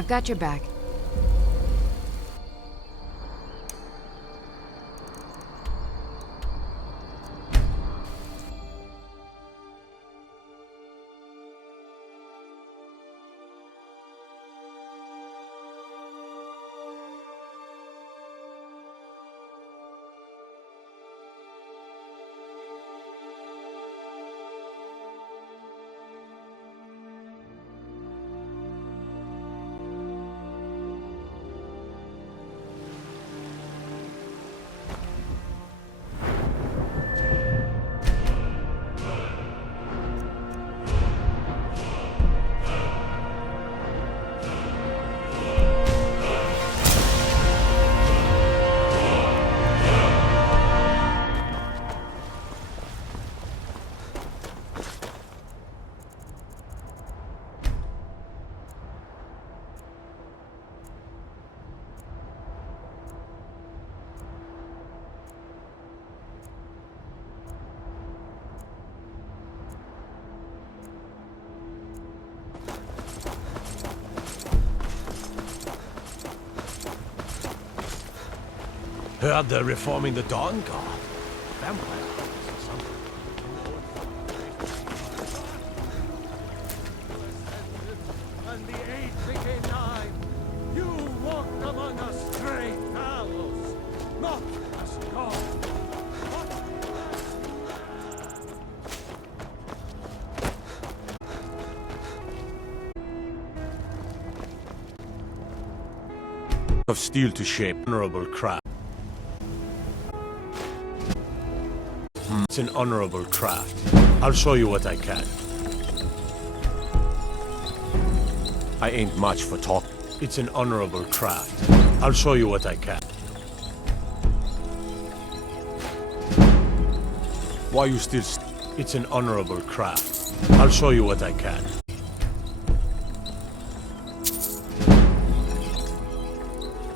I've got your back. Heard they're reforming the Dawn Guard. Vampire hunters or something. And the age became nine. You walked among us stray fellows, not as God. Of steel to shape honorable craft. It's an honorable craft. I'll show you what I can. I ain't much for talk. It's an honorable craft. I'll show you what I can. Why you still It's an honorable craft. I'll show you what I can.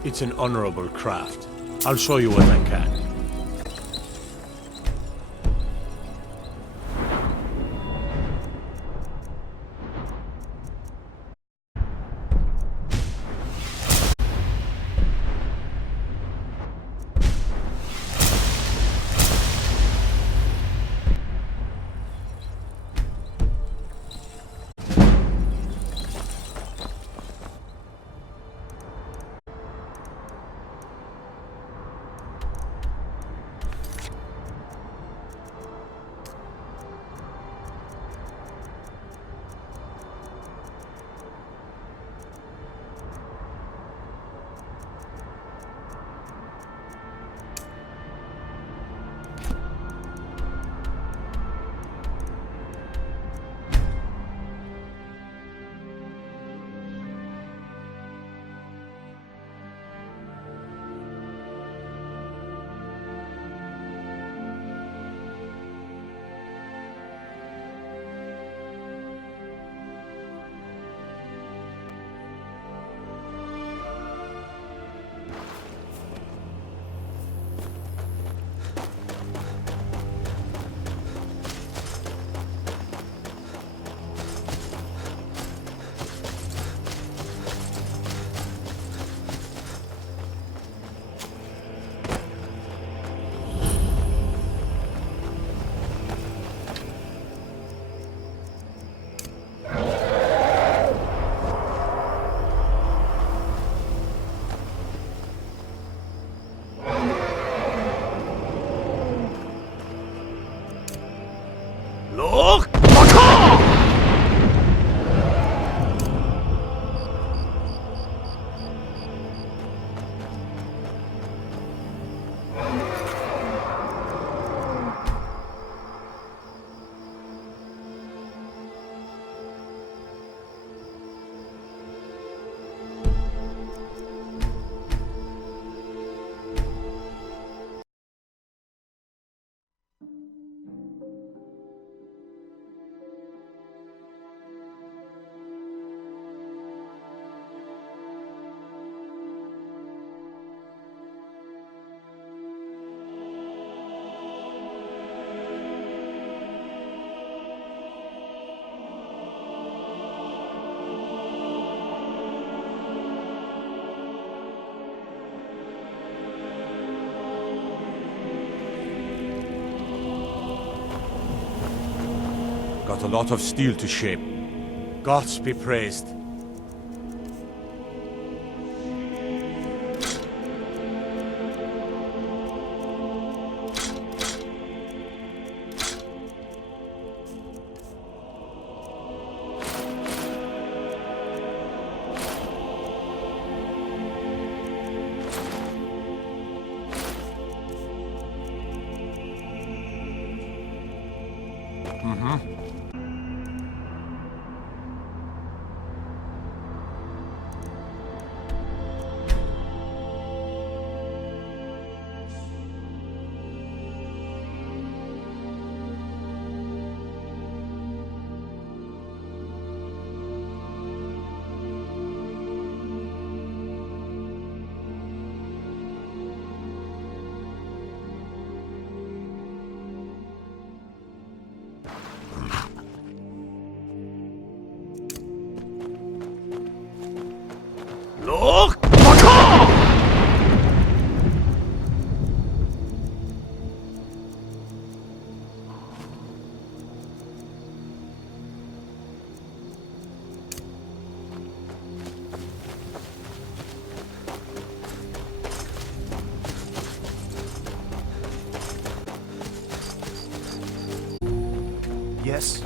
It's an honorable craft. I'll show you what I can. Got a lot of steel to shape. Gods be praised. Look! Yes?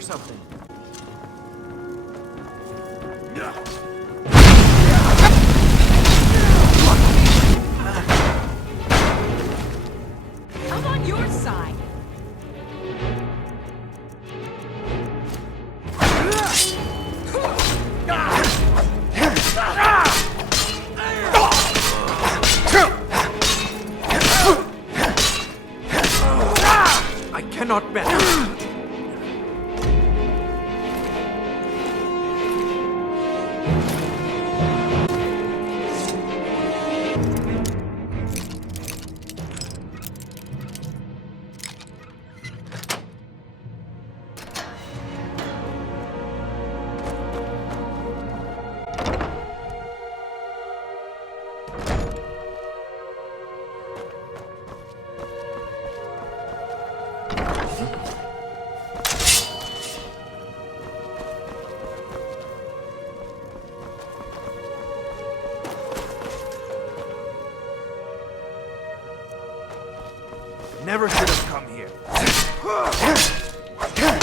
or something. I'm on your side. I cannot bet. Never should have come here. Is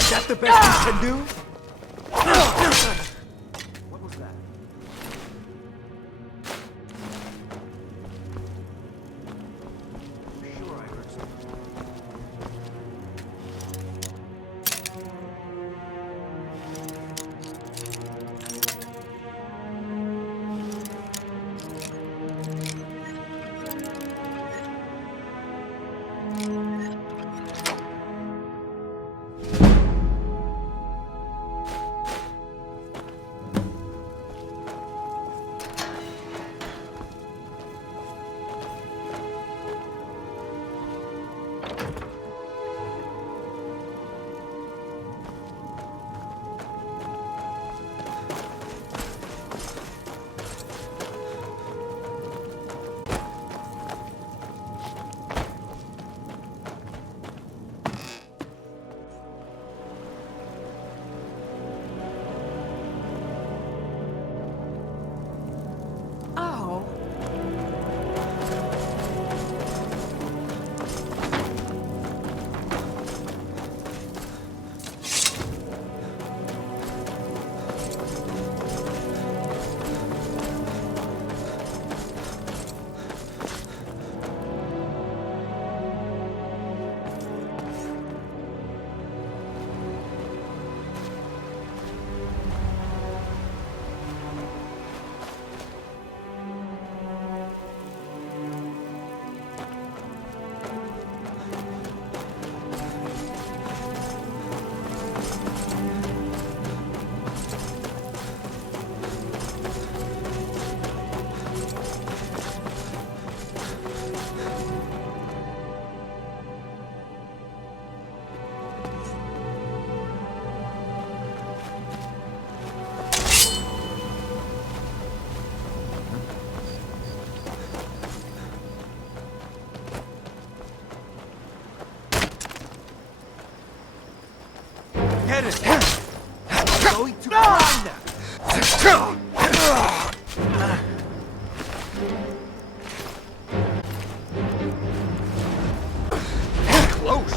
that the best you can do? What was that? I'm sure I heard something. Oh. Get it! I'm going to find them! Close!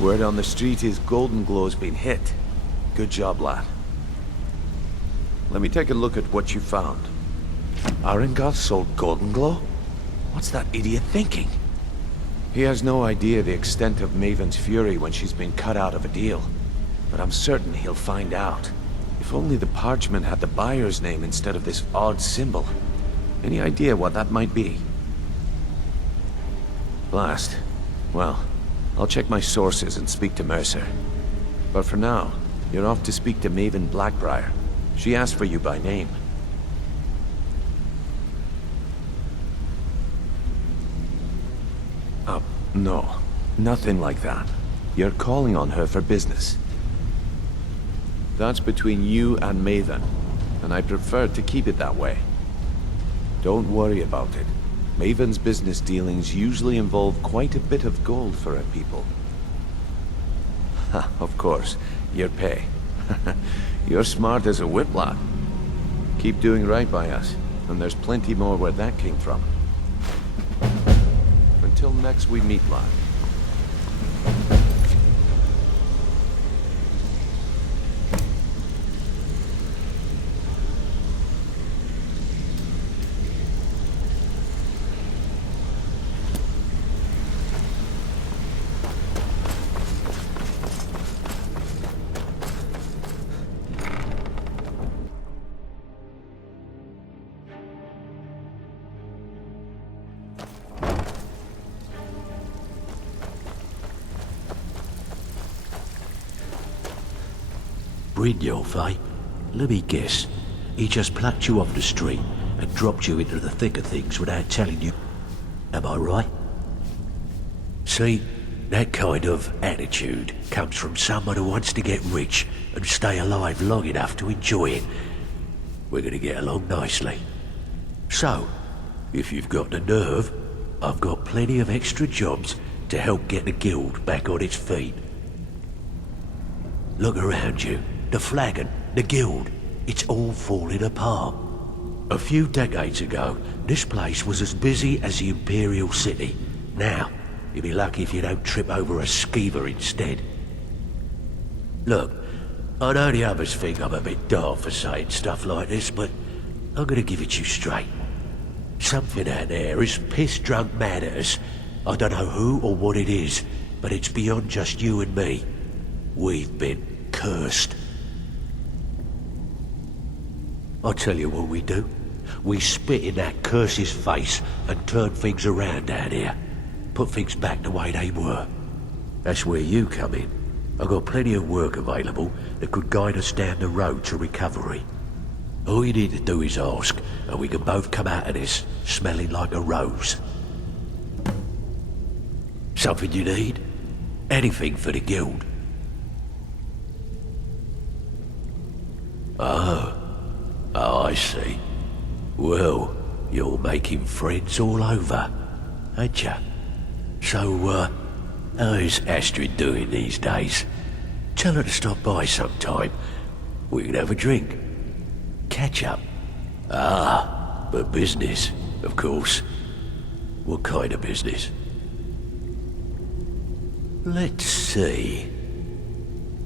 Word on the street is Golden Glow's been hit. Good job, lad. Let me take a look at what you found. Arengoth sold Golden Glow? What's that idiot thinking? He has no idea the extent of Maven's fury when she's been cut out of a deal. But I'm certain he'll find out. If only the parchment had the buyer's name instead of this odd symbol. Any idea what that might be? Blast. Well, I'll check my sources and speak to Mercer. But for now, you're off to speak to Maven Blackbriar. She asked for you by name. No. Nothing like that. You're calling on her for business. That's between you and Maven, and I prefer to keep it that way. Don't worry about it. Maven's business dealings usually involve quite a bit of gold for her people. Ha, of course, your pay. You're smart as a whip, lad. Keep doing right by us, and there's plenty more where that came from. Until next we meet, lad. Brynjolf, eh? Let me guess. He just plucked you off the street and dropped you into the thick of things without telling you. Am I right? See, that kind of attitude comes from someone who wants to get rich and stay alive long enough to enjoy it. We're gonna get along nicely. So, if you've got the nerve, I've got plenty of extra jobs to help get the guild back on its feet. Look around you. The flagon, the guild, it's all falling apart. A few decades ago, this place was as busy as the Imperial City. Now, you'll be lucky if you don't trip over a skeever instead. Look, I know the others think I'm a bit daft for saying stuff like this, but I'm gonna give it you straight. Something out there is piss-drunk mad at us. I don't know who or what it is, but it's beyond just you and me. We've been cursed. I'll tell you what we do. We spit in that curse's face and turn things around down here. Put things back the way they were. That's where you come in. I've got plenty of work available that could guide us down the road to recovery. All you need to do is ask, and we can both come out of this smelling like a rose. Something you need? Anything for the guild. Oh, I see. Well, you're making friends all over, ain't ya? So, how's Astrid doing these days? Tell her to stop by sometime. We can have a drink. Catch up. Ah, but business, of course. What kind of business? Let's see.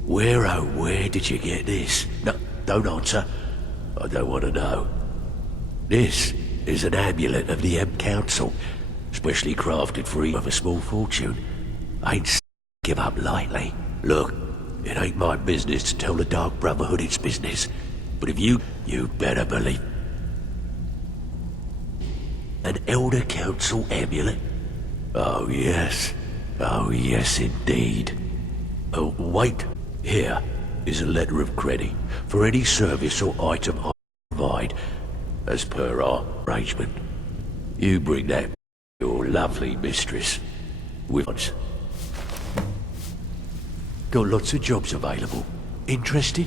Where did you get this? No, don't answer. I don't want to know. This is an amulet of the M Council, specially crafted for you of a small fortune. Ain't give up lightly. Look, it ain't my business to tell the Dark Brotherhood its business, but if you better believe. An Elder Council amulet? Oh yes indeed. Oh, wait. Here is a letter of credit for any service or item I provide, as per our arrangement. You bring that to your lovely mistress with us. Got lots of jobs available. Interested?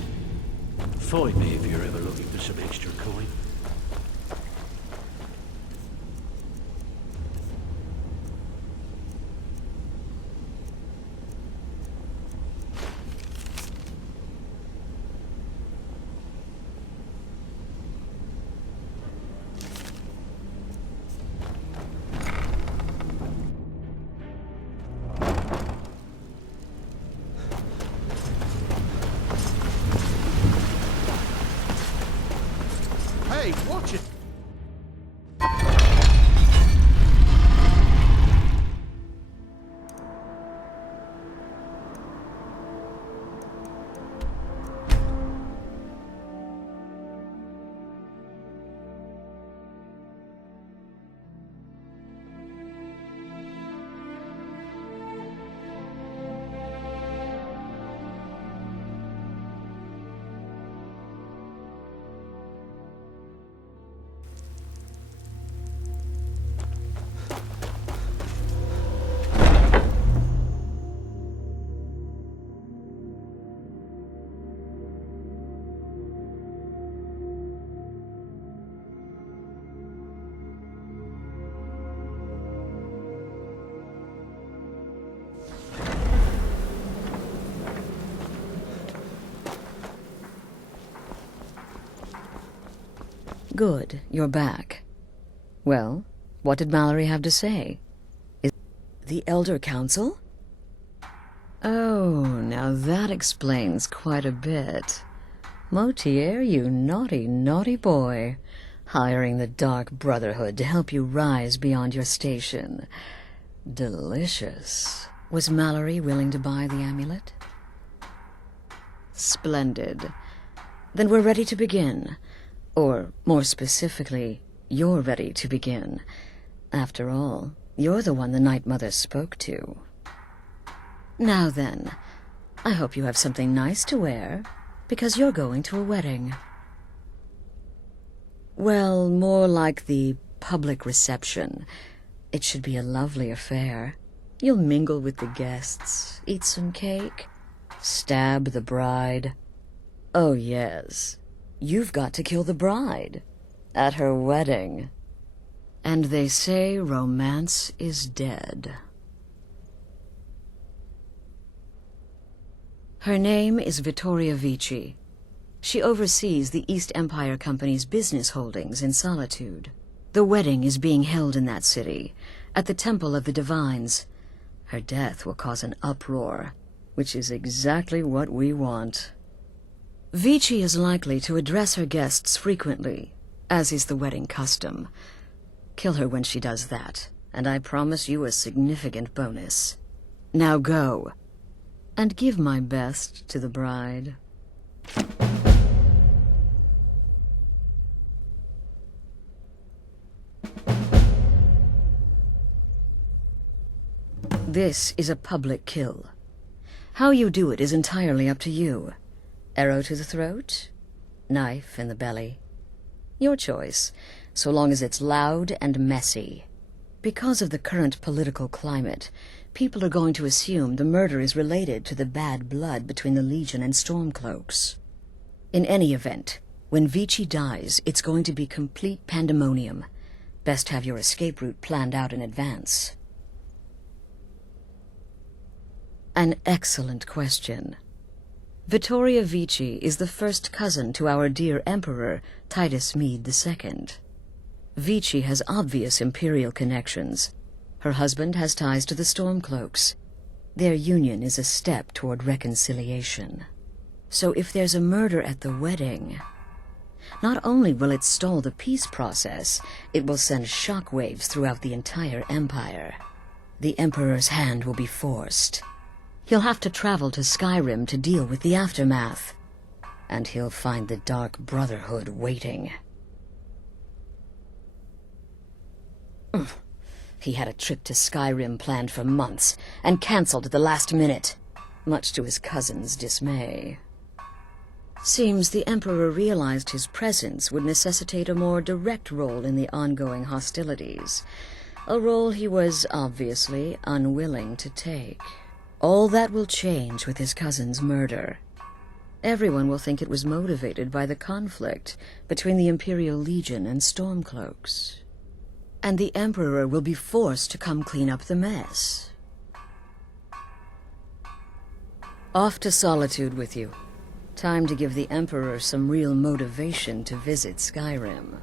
Find me if you're ever looking for some extra coin. Good, you're back. Well, what did Mallory have to say? The Elder Council? Oh, now that explains quite a bit. Motier, you naughty, naughty boy. Hiring the Dark Brotherhood to help you rise beyond your station. Delicious. Was Mallory willing to buy the amulet? Splendid. Then we're ready to begin. Or, more specifically, you're ready to begin. After all, you're the one the Night Mother spoke to. Now then, I hope you have something nice to wear, because you're going to a wedding. Well, more like the public reception. It should be a lovely affair. You'll mingle with the guests, eat some cake, stab the bride. Oh yes, you've got to kill the bride at her wedding. And they say romance is dead. Her name is Vittoria Vici. She oversees the East Empire Company's business holdings in Solitude. The wedding is being held in that city, at the Temple of the Divines. Her death will cause an uproar, which is exactly what we want. Vici is likely to address her guests frequently, as is the wedding custom. Kill her when she does that, and I promise you a significant bonus. Now go, and give my best to the bride. This is a public kill. How you do it is entirely up to you. Arrow to the throat? Knife in the belly? Your choice, so long as it's loud and messy. Because of the current political climate, people are going to assume the murder is related to the bad blood between the Legion and Stormcloaks. In any event, when Vici dies, it's going to be complete pandemonium. Best have your escape route planned out in advance. An excellent question. Vittoria Vici is the first cousin to our dear Emperor, Titus Mede II. Vici has obvious imperial connections. Her husband has ties to the Stormcloaks. Their union is a step toward reconciliation. So if there's a murder at the wedding, not only will it stall the peace process, it will send shockwaves throughout the entire Empire. The Emperor's hand will be forced. He'll have to travel to Skyrim to deal with the aftermath. And he'll find the Dark Brotherhood waiting. He had a trip to Skyrim planned for months, and cancelled at the last minute, much to his cousin's dismay. Seems the Emperor realized his presence would necessitate a more direct role in the ongoing hostilities, a role he was obviously unwilling to take. All that will change with his cousin's murder. Everyone will think it was motivated by the conflict between the Imperial Legion and Stormcloaks. And the Emperor will be forced to come clean up the mess. Off to Solitude with you. Time to give the Emperor some real motivation to visit Skyrim.